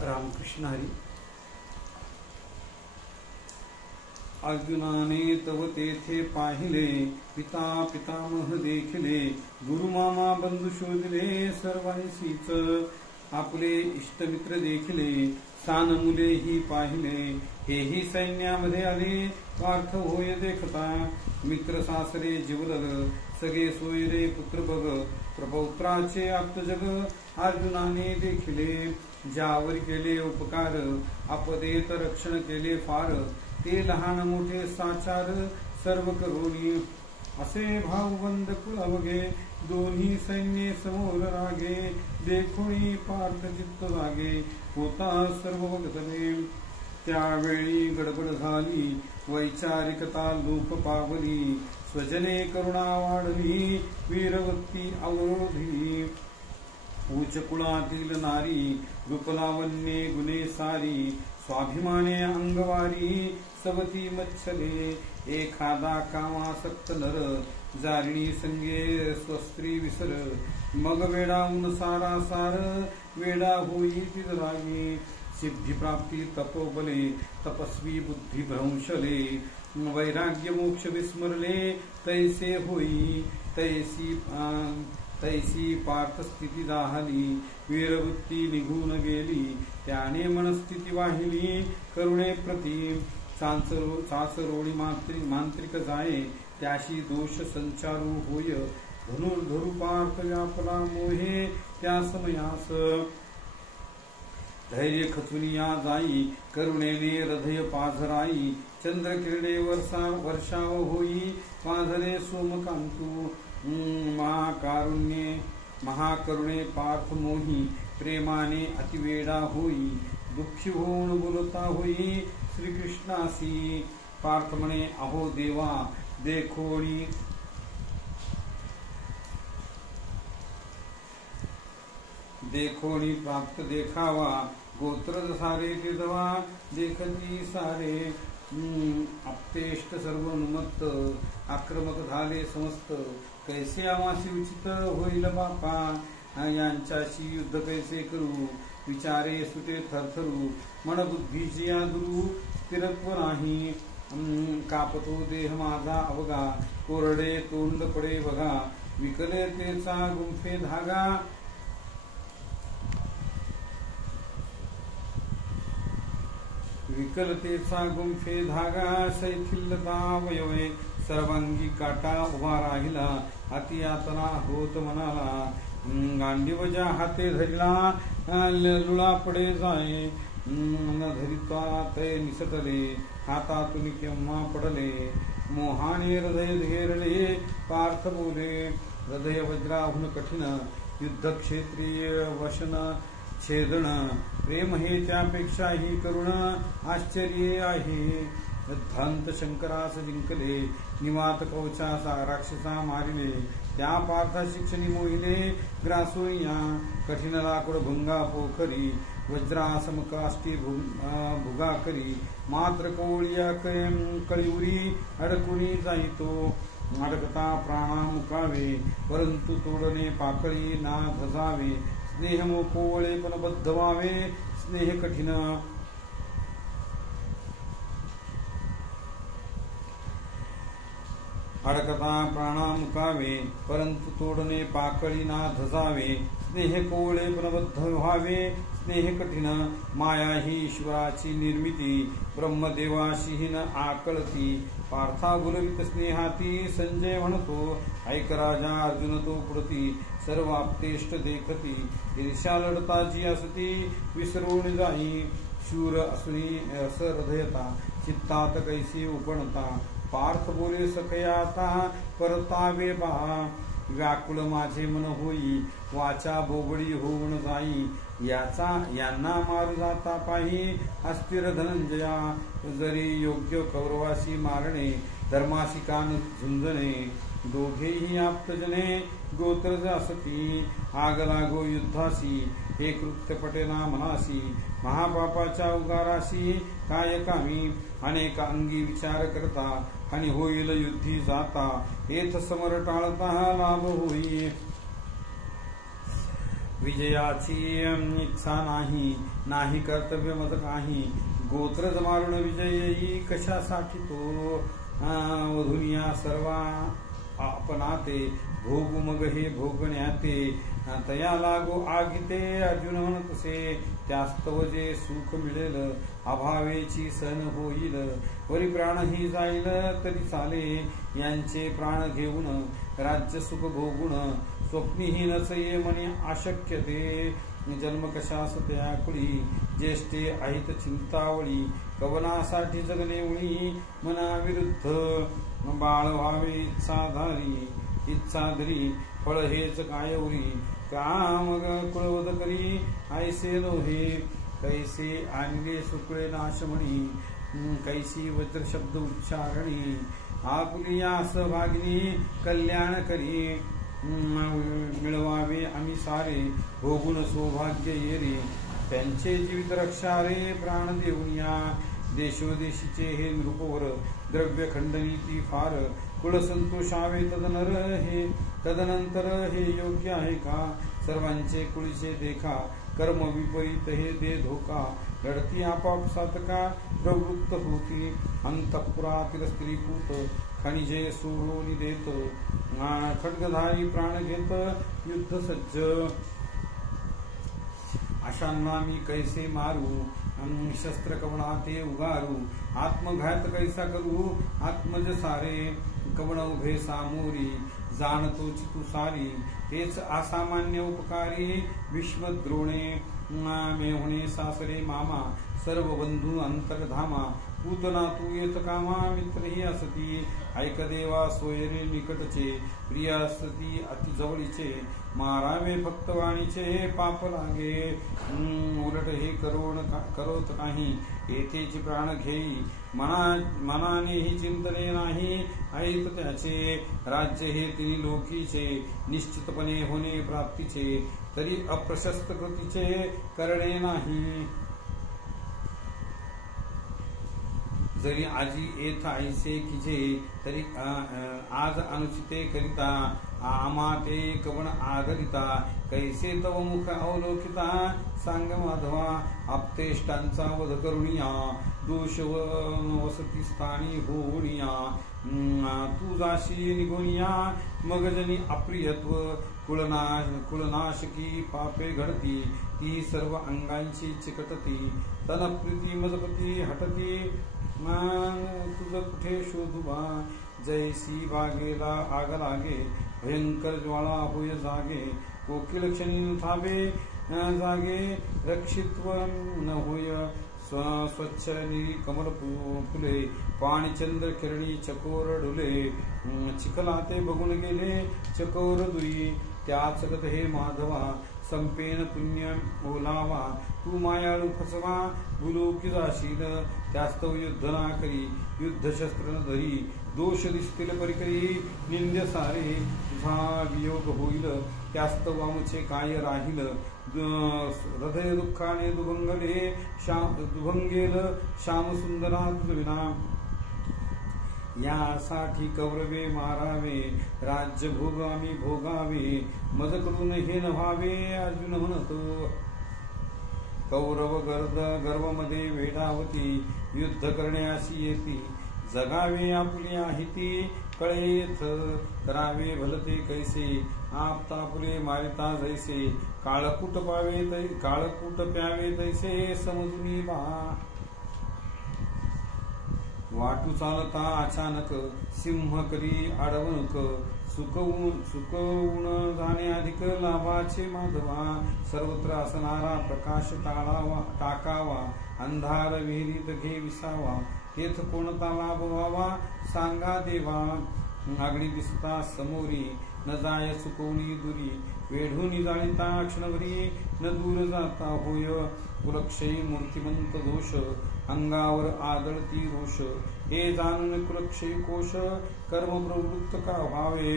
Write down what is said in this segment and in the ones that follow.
रामकृष्ण हरी. अर्जुनाने तव तेथे पाहिले, पिता पितामह देखिले, गुरुमामा बंधू शोधले, सर्वांशीच आपले इष्टमित्र देखिले, सान मुलेही पाहिले, हेही सैन्यामध्ये आले, पार्थ होय देखता, मित्र सासरे जीवलग, सगळे सोय रे पुत्र बघ, प्रपौत्राचे आप्तजग, अर्जुनाने देखिले, ज्यावर केले उपकार, आपदेत रक्षण केले फार, ते लहान मोठे साचार सर्व करोनी, असे भावबंद कुळावगे, दोन्ही सैन्य समोर रागे, देखोनी पार्थ चित्त जागे, होता सर्व बघतले. त्यावेळी गडबड झाली, वैचारिकता लोप पावली, स्वजने करुणा वाढली, वीरवत्ती अवरोधी, उच्च कुळातील नारी, रूपलावन्ये गुणे सारी, स्वाभिमाने अंगवारी, सवती मच्छले, एखादा कामासक्त नर, जारिणी संगे स्वस्त्री विसर, मग वेडाऊन सारासार, वेडा होई तिरागी, सिद्धिप्राप्ती तपोबले, तपस्वी बुद्धी भ्रंशले, वैराग्य मोक्ष विस्मरले, तैसे होई, तैसी पार्थ स्थिती दाहली, वीरवृत्ती निघून गेली, त्याने मनस्थिती वाहिली, करुणे प्रती, सासरोळी मांत्रिक जाये, त्याशी दोष संचारू होय, धनुर्धरू पार्थ व्यापला मोहे, त्या समयास धैर्य खचुनिया जाई, करुणेने हृदय पाझराई, चंद्रकिरणे वर्षाव होई, पाझरे सोमकांतू, महाकरुणे पार्थ मोही, प्रेमाने अतिवेडा होई, दुःखी होऊन बोलता होई श्रीकृष्णासी, पार्थ म्हणे अहो देवा, देखोनी प्राप्त देखावा, गोत्र सारे तिजवा, देखती सारे, अपतेष्ट सर्व नुमत्त, आक्रमक झाले समस्त, कैसे आमासी उचित होईल बापा, यांच्याशी युद्ध कैसे करू, विचारे सुटे थरथरू, मन बुद्धीची आदुरू, स्थिरत्व नाही, कापतो देह माझा अवघा, कोरडे तोंड पडे बघा, विकलतेचा गुंफे धागा, विकलतेचा गुंफे धागा, शैथिल्यता वयवे, सर्वांगी काटा उभा राहिला, अति यातना होत मनाला, गांडीवजा हाते धरला, लुळा पडे जाये, न धरिता ते निसटले, हातातून केव्हा पडले, मोहाने हृदय घेरले, पार्थ बोले, हृदय वज्राहून कठीण, युद्धक्षेत्रीय वशन छेदन, प्रेम हे त्यापेक्षाही करुण, आश्चर्य आहे, धंत शंकरास जिंकले, निवात कवचासा राक्षसा मारिले, त्या पार्था शिक्षणी मोहिले, ग्रासोया कठीण लाकूड भुंगा पोखरी, वज्रासम काष्टी भुगा करी, मात्र कोळिया कळीउरी अडकुनी जाईतो, अडकता प्राणा मुकावे, परंतु तोडणे पाकळी ना धजावे, स्नेह मोकोवळे पण बद्ध व्हावे, स्नेह कठीण अडकता प्राणा मुकावे, परंतु तोडणे पाकळी ना धजावे, स्नेह कोवळे पण बद्ध व्हावे, स्नेह कठीण, माया ही ईश्वराची निर्मिती, ब्रह्मदेवाशी न आकळती, पार्था बोलवित स्नेहाती, संजय म्हणतो, ऐक राजा अर्जुन तो पुढती, सर्व आपतेष्ट देखती, ईर्ष्या लढता जी असती, विसरून जाई, शूर असुनी अस हृदयता, चित्तात कैसी उपणता, पार्थ बोले सकयाता, परतावे बा, व्याकुळ माझे मन होई, वाचा बोबडी होऊन जाई, यांना मारू जाता पाही, अस्थिर धनंजया, जरी योग्य कौरवासी मारणे, धर्मासी कान झुंजणे, दोघेही आप्तजने, गोत्रज असती, आग लागो युद्धासी, हे कृत्य पटेना मनासी, महापापाच्या उगाराशी, काय कामी, अनेक अंगी विचार करता, आणि होईल युद्धी जाता, हेच समर टाळता लाभ होई, विजयाची इच्छा नाही, नाही कर्तव्य मत काही, गोत्र मारून विजयी कशासाठी तो, वधुनिया सर्वा आपणाते, भोगू मग हे भोगण्याते, तया लागो आगिते, अर्जुन म्हणतसे, त्यास्तव जे सुख मिळेल, अभावेची सण होईल, वरी प्राणही जाईल तरी चाले, यांचे प्राण घेऊन राज्य सुख भोगून, स्वप्नीहीनच ये मनी अशक्य ते, जन्म कशास त्या कुळी, ज्येष्ठे आहेत चिंतावळी, कवनासाठी जगणे उळी, मनाविरुद्ध बाळ व्हावे इच्छाधरी, फळ हेच कायवरी, काम कुळवद करी, ऐसे नोहे, कैसे आणले सुकळे नाशमणी, कैसी वज्र शब्द उच्चारणी, आपुलियास भागिनी कल्याण करी, मिळवावे आम्ही सारे, भोगून सौभाग्य येरे, त्यांचे जीवित रक्षा रे, प्राण देऊनिया, देशोदेशीचे हे नृपवर, द्रव्य खंडनी ती फार, कुळ संतोषावे तदनंतर हे योग्य आहे का, सर्वांचे कुळीचे देखा, कर्म विपरीत हे दे धोका, लढती आपापसात का प्रवृत्त होती, अंतःपुरातील स्त्रीपूत, खनिजे सोडून देत, खड्गधारी प्राण घेत, युद्ध सज्ज, अशांना मी कैसे मारू, शस्त्र कवणाते उगारू, आत्मघात कैसा करू, आत्मज सारे, कवण उभे सामोरी, जाणतोच तू सारी, तेच असामान्य उपकारी, भीष्मद्रोणे मेहुणे सासरे मामा, सर्व बंधू अंतर्धामा, पूतना तू येत कामा, मित्रही असती, ऐक देवा सोयरे निकटचे, प्रिय असती अति जवळीचे, मारावे फक्त वाणीचे, पाप लागे, उलट हे करोत नाही, येथेची प्राण घेई, मनानेही चिंतने नाही, ऐत त्याचे, राज्य हे तिन्ही लोकीचे, निश्चितपणे होणे प्राप्तीचे, तरी अप्रशस्त कृतीचे करणे नाही, जरी आजी येथ ऐसे किजे, तरी आज अनुचिते करिता, आमा ते कवण आदरिता, कैसे तव मुख अवलोकिता, सांग माधवा, आपतेष्टांचा वध करुणिया, दोष वसती स्थानी होऊनिया, तू जाशी निगुनिया, मग जनी अप्रियत्व, कुळनाशकी पापे घडती, ती सर्व अंगांची चिकटती, तनप्रीती मजपती हटती, तुझ कुठे शोधुबा, जैसी बागेला आग लागे, भयंकर ज्वाळा होय जागे, कोकिल क्षणी थांबे जागे, रक्षित्व न होय, स्वच्छ निरी कमल फुले, पाणी चंद्र किरणी चकोर डुले, चिखलाते बघून गेले चकोर दुई, त्याच गत हे माधवा, संपेन पुण्य ओलावा, तू मायाळू फसवा, बुलोकी जाशील, त्यास्तव युद्ध ना करी, युद्धशस्त्र न धरी, दोष दिसतील परिकरी, निंद्य सारे, तुझा वियोग होईल, त्यास्तव आमचे काय राहील, हृदय दुःखाने दुभंगले, दुभंगेल श्याम सुंदरा तुझविना, यासाठी कौरवे मारावे, राज्य भोग आम्ही भोगावे, मज करून हे न व्हावे, अर्जुन म्हणतो, कौरव गर्वमध्ये वेडावती, युद्ध करण्याशी येती, जगावे आपुले आहिती, कळेथ करावे भलते कैसे, आपतापुले मारिता जैसे, काळकूट प्यावे तैसे, समजुनी बा, वाटू चालता अचानक, सिंह करी अडवणूक, सुकवून जाणे अधिक लाभाचे माधवा, सर्वत्र असणारा प्रकाश टाकावा, अंधार विहिरीत घे विसावा, तेथ कोणता लाभ व्हावा, सांगा देवा, आगडी दिसता समोरी, न जाय चुकवणी दुरी, वेढून जाळीता क्षणभरी, न दूर जाता होय, कुलक्षयी मूर्तिमंत दोष, अंगावर आदळती रोष, हे जाणून कुलक्षयी कोश, कर्म प्रवृत्त का व्हावे,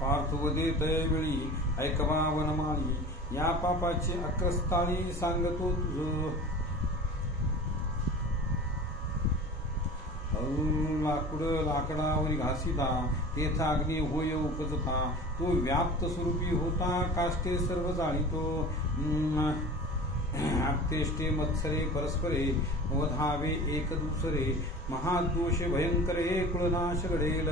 पार्थवदे तयवेळी ऐकवा वनमाळी, या पापाची अक्रस्ताळी सांगतो तुझ, लाकूड लाकडावरी घासिता तेथा अग्नी होय उपजता तो व्याप्त स्वरूपी होता काष्टे सर्व जाळीतो आपतेष्टे मत्सरे परस्परे वधावे एक दुसरे महादोष भयंकर हे कुळनाश घडेल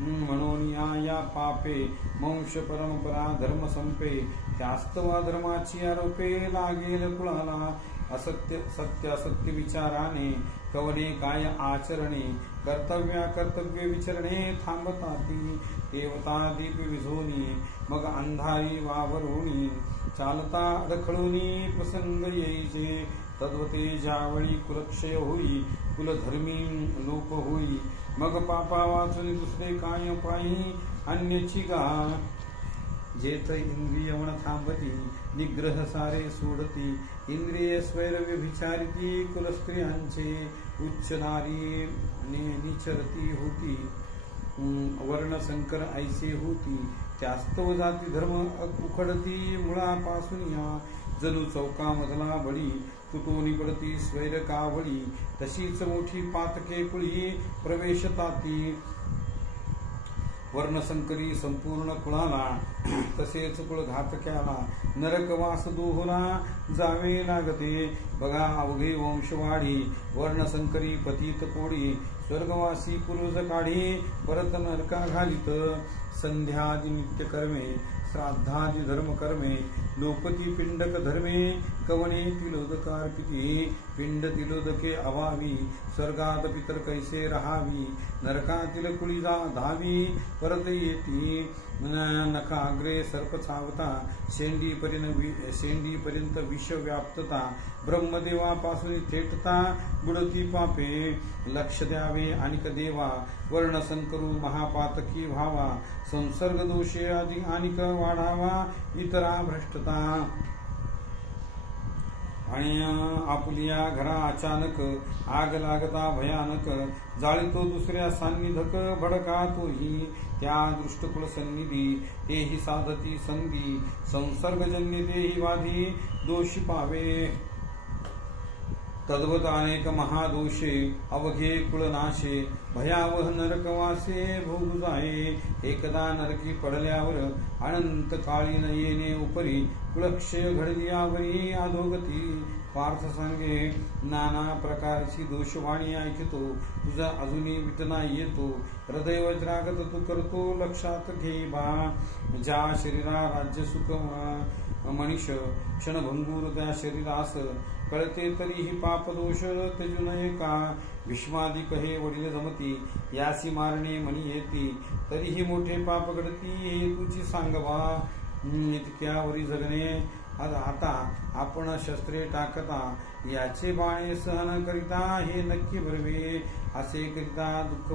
म्हणून या पापे वंश परंपरा धर्म संपे त्यास्तवा धर्माची आरोपे लागेल कुळाला असत्य सत्य असत्य विचाराने कवने काय आचरणे कर्तव्य विचरणे थांबताती देवता दीप विझोनी मग अंधारी वावरोणी चालता अडखळूनी प्रसंग येईचे तद्वते ज्यावेळी कुलक्षय होई कुलधर्मी लोप होई मग पापा वाचून दुसरे काय पायी अन्यची गा जेथ इंद्रिय मन थांबती निग्रह सारे सोडती इंद्रिय स्वैरव्य विचारिती कुलस्त्रियांचे उच्च नारी निचरती होती वर्ण संकर ऐसे होती त्यास्तव जाती धर्म उखडती मुळापासून या जणू चौकामधला बळी तुटून पडती स्वैर कावळी तशीच मोठी पातके कुळी प्रवेशताती वर्णसंकरी संपूर्ण कुळाला तसेच कुळघातक्याला नरकवास दोहोला जावे लागते बघा अवघे वंशवाढी वर्णसंकरी पतित कोडी स्वर्गवासी पूर्वज काढी परत नरका घालित संध्यादी नित्य कर्मे श्राद्धादी धर्म कर्मे लोपती पिंडक धर्मे कवने तिलोदकार्पिती पिंड तिलोदके अवावी स्वर्गात पितर कैसे राहावी नरकातील कुळीजा धावी परत येती नखाग्रे सर्प चावता शेंडीपर्यंत विष व्याप्तता ब्रह्मदेवापासून थेटता बुडती पापे लक्ष द्यावे अनिक देवा वर्णसंकरू महापातकी व्हावा संसर्ग दोषे अधिक अनिक वाढावा इतरा भ्रष्टता आणि आपुलिया घरा अचानक आग लागता भयानक जाळीतो दुसऱ्या सान्निधक भडका तोही त्या दृष्टकुळ सन्निधी तेही साधती संधी संसर्गजन्य तेही वाधी दोषी पावे तद्वत अनेक महादोषे अवघे कुळनाशे भयावह नरकवासे भोग जाये एकदा नरकी पडल्यावर अनंत काळी न येणे उपरी कुळक्षय घडल्यावरी अधोगती पार्थ सांगे नाना प्रकारची दोषवाणी ऐकतो तुझा अजूनही विटना येतो हृदय वज्रागत तू करतो लक्षात घे बा ज्या शरीरा राज्य सुख मनीष क्षणभंगूर त्या शरीरास कळते तरीही पाप दोष त्यजू नये का भीष्मादिक हे वडील जमती यासी मारणे मनी येती तरीही मोठे पाप घडती हे तुझी सांगवा इतक्यावरी जगणे आता आपण शस्त्रे टाकता याचे बाणे सहन करिता हे नक्की भरवे असे करिता दुःख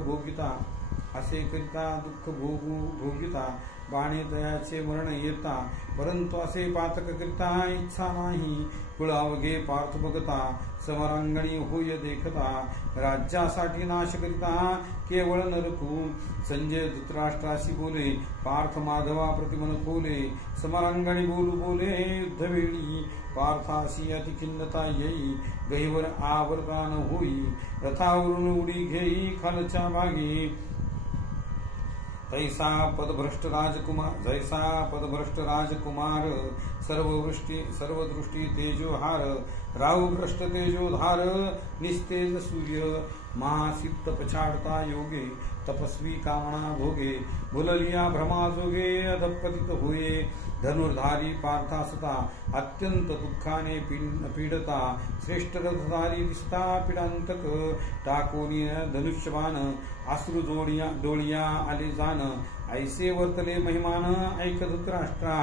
भोगिता बाणे दयाचे मरण येता परंतु असे पातक करिता इच्छा नाही कुळावघे पार्थ बघता समरांगणी होय देखता राज्यासाठी नाश करिता केवळ नरकू संजय धृतराष्ट्राशी बोले पार्थ माधवा प्रतिमन खोले समरांगणी बोले युद्धवेळी पार्थाशी अति खिन्नता येई गहीवर आवर्तान होई रथावरून उडी घेई खालच्या भागी जैसा पदभ्रष्ट राजकुमार सर्वदृष्टी तेजोहार राहुभ्रष्ट तेजोधार निस्तेज सूर्य महासिद्ध पछाडता योगे तपस्वी कामना भोगे भुललिया भ्रमाजोगे अधपतित होये धनुर्धारी पार्थासता अत्यंत दुःखाने पीडता श्रेष्ठ रथधारी दिसता पीडांतक टाकोनी धनुष्यबाण अश्रु डोळिया आले जाण ऐसे वर्तले महिमान ऐक धृतराष्ट्रा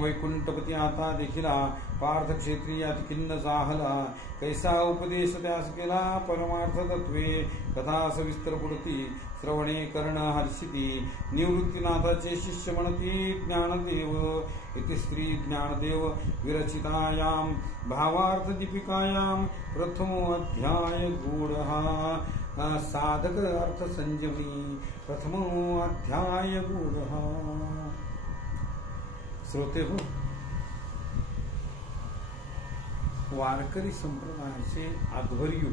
वैकुंठपती आता देखिला पार्थ क्षेत्रीय खिन्न जाहला कैसा उपदेश त्यास केला परमार्थ तत्वे कथा सविस्तर पुढती श्रवणे कर्ण हर्षिती निवृत्तीनाथाचे शिष्य म्हणती ज्ञानदेव इति श्री ज्ञानदेव विरचितायां भावार्थ दीपिकायां प्रथमो अध्याय गूढः साधक अर्थ संजीवनी प्रथमो अध्याय गूढः। श्रोते हो, वारकरी संप्रदायाचे आध्वर्य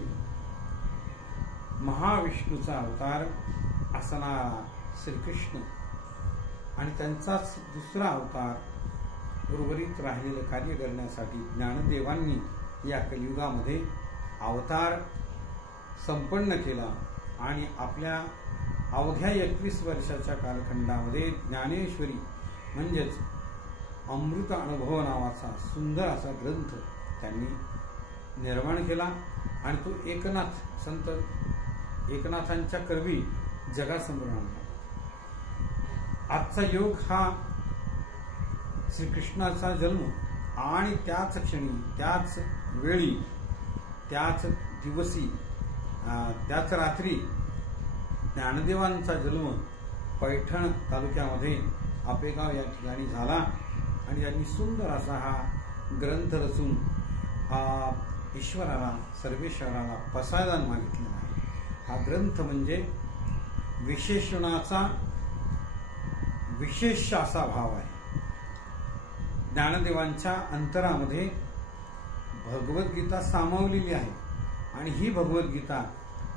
महाविष्णूचा अवतार असणारा श्रीकृष्ण आणि त्यांचाच दुसरा अवतार उर्वरित राहिलेलं कार्य करण्यासाठी ज्ञानदेवांनी या कलियुगामध्ये अवतार संपन्न केला आणि आपल्या अवघ्या 21 वर्षाच्या कालखंडामध्ये ज्ञानेश्वरी म्हणजेच अमृत अनुभव नावाचा सुंदर असा ग्रंथ त्यांनी निर्माण केला आणि तो एकनाथ संत एकनाथांच्या कर्वी जगासमोर आणला. आजचा योग हा श्रीकृष्णाचा जन्म आणि त्याच क्षणी, त्याच वेळी, त्याच दिवशी, त्याच रात्री ज्ञानदेवांचा जन्म पैठण तालुक्यामध्ये आपेगाव या ठिकाणी झाला आणि त्यांनी सुंदर असा हा ग्रंथ रचून ईश्वराला, सर्वेश्वराला प्रसादन मागितलेला आहे. हा ग्रंथ म्हणजे विशेषणाचा विशेष असा भाव आहे. ज्ञानदेवांच्या अंतरामध्ये भगवद्गीता सामावलेली आहे आणि ही भगवद्गीता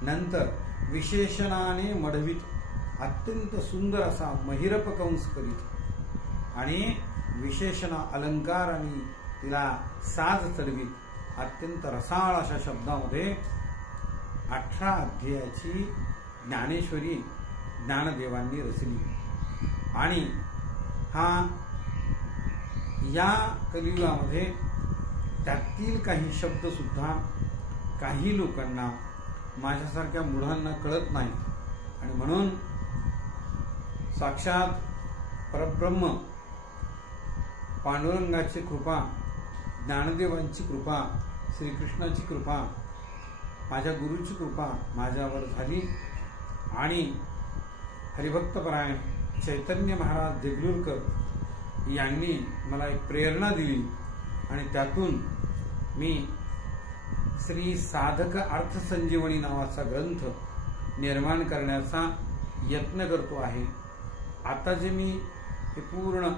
नंतर विशेषणाने मढवीत अत्यंत सुंदर असा महिरप कंस करीत आणि विशेषण अलंकार आणि तिला साज चढवीत अत्यंत रसाळ अशा शब्दामध्ये 18 अध्यायाची ज्ञानेश्वरी ज्ञानदेवांनी रचली आणि हा या कलियुगामध्ये त्यातील काही शब्द सुद्धा काही लोकांना, माझ्यासारख्या मूढांना कळत नाही आणि म्हणून साक्षात परब्रह्म पांडुरंगाची कृपा, ज्ञानदेवांची कृपा, श्रीकृष्णाची कृपा, माझ्या गुरुची कृपा माझ्यावर झाली आणि हरिभक्तपरायण चैतन्य महाराज देगलूरकर यांनी मला एक प्रेरणा दिली आणि त्यातून मी श्री साधक अर्थसंजीवनी नावाचा ग्रंथ निर्माण करण्याचा यत्न करतो आहे. आता जे मी हे पूर्ण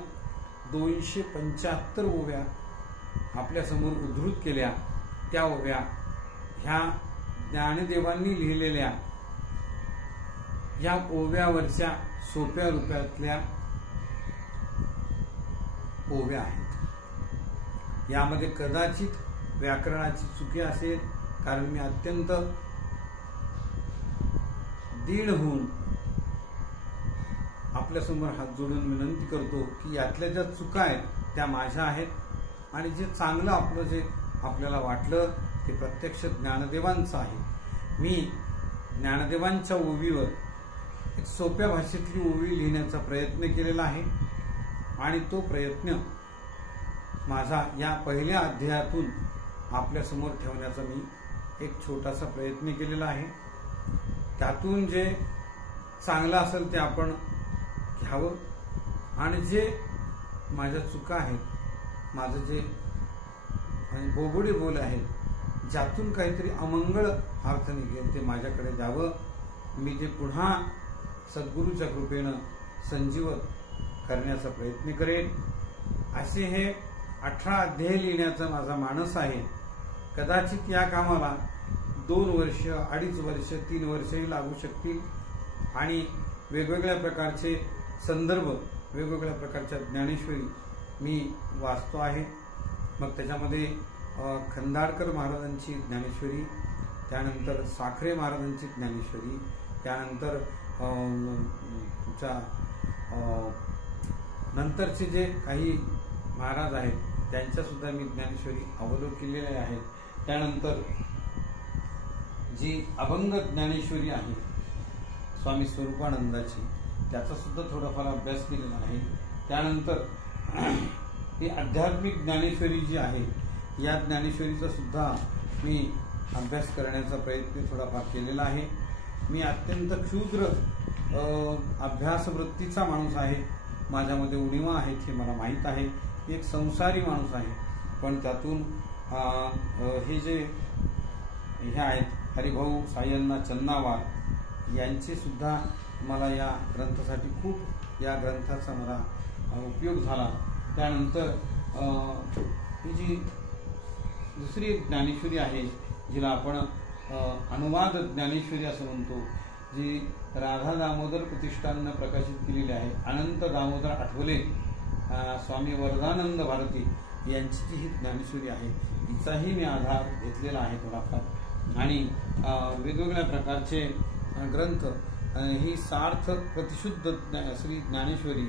275 ओव्या आपल्यासमोर उद्धृत केल्या, त्या ओव्या ह्या ज्ञानदेवांनी लिहिलेल्या या ओव्यावरच्या सोप्या रूपातल्या ओव्या आहेत. यामध्ये कदाचित व्याकरणाची चुकी असेल, कारण मी अत्यंत दीन होऊन आपल्यासमोर हात जोडून विनंती करतो की यातल्या ज्या चुका आहेत त्या माझ्या आहेत आणि जे चांगलं आपलं जे आपल्याला वाटलं ते प्रत्यक्ष ज्ञानदेवांचं आहे. मी ज्ञानदेवांच्या ओवीवर एक सोप्या भाषेतली ओवी लिहिण्याचा प्रयत्न केलेला आहे आणि तो प्रयत्न माझा या पहिल्या अध्यायातून आपल्यासमोर ठेवण्याचा मी एक छोटासा प्रयत्न केलेला आहे. त्यातून जे चांगलं असेल ते आपण घ्यावं आणि जे माझ्या चुका आहेत, माझं जे बोबडे बोल आहेत, ज्यातून काहीतरी अमंगळ अर्थ निघेल ते माझ्याकडे द्यावं. मी ते पुन्हा सद्गुरूच्या कृपेनं संजीवत करण्याचा प्रयत्न करेन. असे हे 18 अध्याय लिहिण्याचा माझा मानस आहे. कदाचित या कामाला 2 वर्ष, 2.5 वर्ष, 3 वर्षही लागू शकतील आणि वेगवेगळ्या प्रकारचे संदर्भ, वेगवेगळ्या प्रकारच्या ज्ञानेश्वरी मी वाचतो आहे. मग त्याच्यामध्ये खंदाडकर महाराजांची ज्ञानेश्वरी, त्यानंतर साखरे महाराजांची ज्ञानेश्वरी, त्यानंतर तुमच्या नंतरचे जे काही महाराज आहेत त्यांच्या सुद्धा मी ज्ञानेश्वरी अवलोकलेल्या आहेत. त्यानंतर जी अभंग ज्ञानेश्वरी आहे स्वामी स्वरूपानंदाची, त्याचा सुद्धा थोडाफार अभ्यास केलेला आहे. त्यानंतर ही आध्यात्मिक ज्ञानेश्वरी जी आहे या ज्ञानेश्वरीचा सुद्धा मी अभ्यास करण्याचा प्रयत्न थोडाफार केलेला आहे. मी अत्यंत क्षुद्र अभ्यास वृत्तीचा माणूस आहे. माझ्यामध्ये उणिवा आहेत हे मला माहीत आहे. एक संसारी माणूस आहे, पण त्यातून हे जे हे आहेत हरिभाऊ सायन्ना चन्नावार यांचे सुद्धा मला या ग्रंथासाठी खूप, या ग्रंथाचा मला उपयोग झाला. त्यानंतर ही जी दुसरी ज्ञानेश्वरी आहे जिला आपण अनुवाद ज्ञानेश्वरी असं म्हणतो, जी राधा दामोदर प्रतिष्ठाननं प्रकाशित केलेली आहे. अनंत दामोदर आठवले स्वामी वरदानंद भारती यांची जी ही ज्ञानेश्वरी आहे, हिचाही मी आधार घेतलेला आहे थोडाफार. आणि वेगवेगळ्या प्रकारचे ग्रंथ, ही सार्थ प्रतिशुद्ध श्री ज्ञानेश्वरी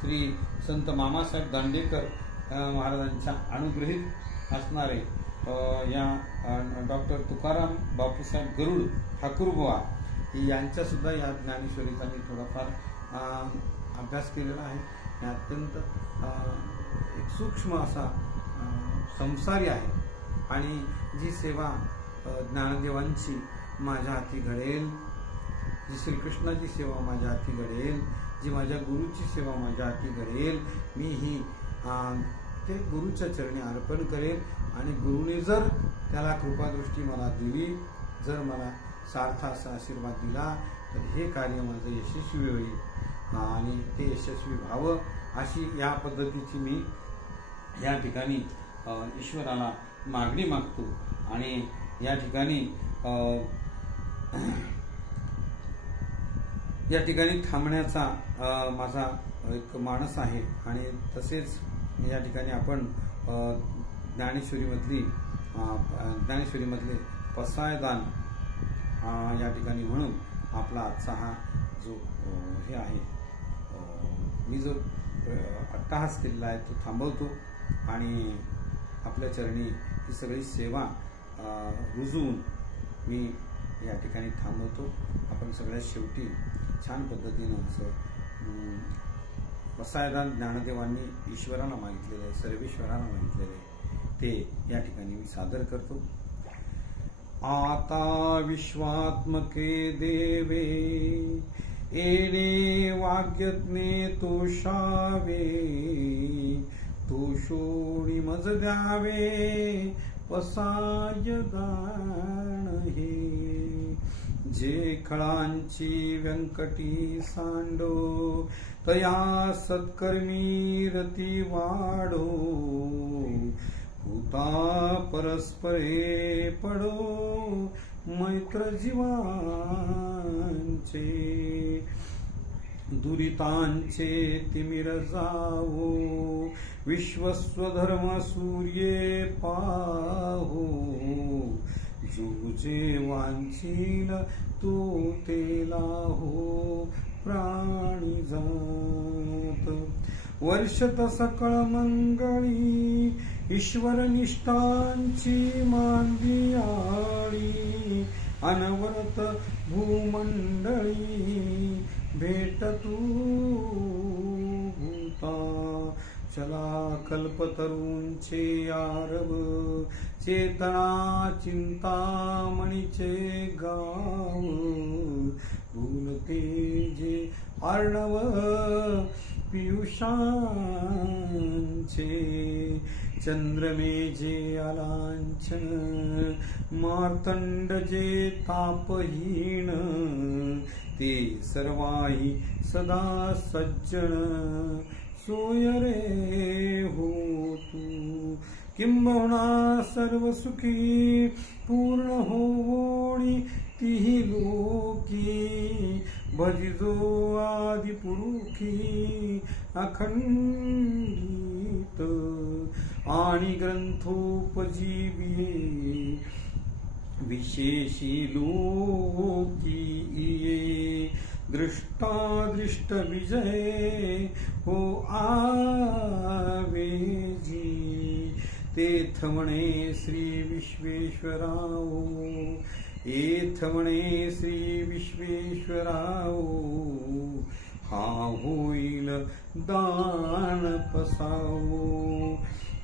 श्री संत मामासाहेब दांडेकर महाराजांच्या अनुग्रहित असणारे या डॉक्टर तुकाराम बापूसाहेब गरुड ठाकूरबुवा यांच्या सुद्धा या ज्ञानेश्वरीचा मी थोडाफार अभ्यास केलेला आहे. हे अत्यंत एक सूक्ष्म असा संसारी आहे. आणि जी सेवा ज्ञानदेवांची माझ्या हाती घडेल, जी श्रीकृष्णाची सेवा माझ्या हाती घडेल, जी माझ्या गुरुची सेवा माझ्या हाती घडेल, मी ही ते गुरुच्या चरणी अर्पण करेल. आणि गुरुने जर त्याला कृपादृष्टी मला दिली, जर मला सार्थ असा आशीर्वाद दिला, तर हे कार्य माझं यशस्वी होईल आणि ते यशस्वी व्हावं अशी या पद्धतीची मी या ठिकाणी ईश्वराला मागणी मागतो. आणि या ठिकाणी थांबण्याचा माझा एक मानस आहे. आणि तसेच या ठिकाणी आपण ज्ञानेश्वरीमधले पसायदान या ठिकाणी म्हणून आपला आजचा हा जो हे आहे, मी जो अट्टहास केलेला आहे तो थांबवतो आणि आपल्या चरणी ही सगळी सेवा रुजवून मी या ठिकाणी थांबवतो. आपण सगळ्यात शेवटी छान पद्धतीनं असं पसायदान ज्ञानदेवांनी ईश्वराला मागितलेलं आहे, सर्वेश्वराला मागितलेलं आहे, ते या ठिकाणी मी सादर करतो. आता विश्वात्मके देवे एणे वाग्यज्ञे तोषावे, तोषोणी मज द्यावे पसायदान हे. जे खळांची व्यंकटी सांडो, तया सत्कर्मी रती वाढो, भूता परस्परे पडो मैत्र जीवांचे, दुरितांचे तिमिर जावो, विश्वस्वधर्म सूर्ये पाहो, जो जे वांछील तो तेला हो प्राणी जात. वर्षत सकळ मंगळी ईश्वर निष्ठांची मांदियाळी, अनवरत भूमंडळी भेट तू भूता. चला कल्पतरूंचे आरव, चेतना चिंतामणीचे गाव, भूलते जे अर्णव पियुषांचे, चंद्रमे जे अलांछन, मार्तंड जे तापहीन, ते सर्वाही सदा सज्जन, सोय रे हो तू. किंबहुना सर्व सुखी पूर्ण होवोणी तिही लोकी, भजिजो आदि पुरुखी अखंडित, आणि ग्रंथोपजीविये विशेषी लोकी ये. दृष्टादृष्ट विजय हो आवेजी, तेथ म्हणे श्री विश्वेश्वराओ, एथ म्हणे श्री विश्वेश्वराओ, हा होईल दान पसाओ.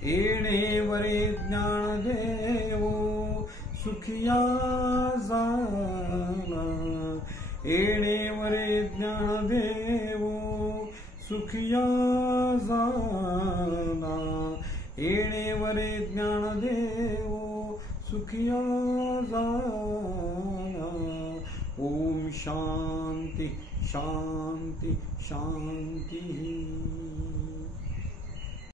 येणे वरे ज्ञानदेवो सुखिया जाना, येणे वरे ज्ञानदेवो सुखिया जाना, येणे वरे ज्ञानदेवो सुखिया जाना. ओम शांती शांती शांती.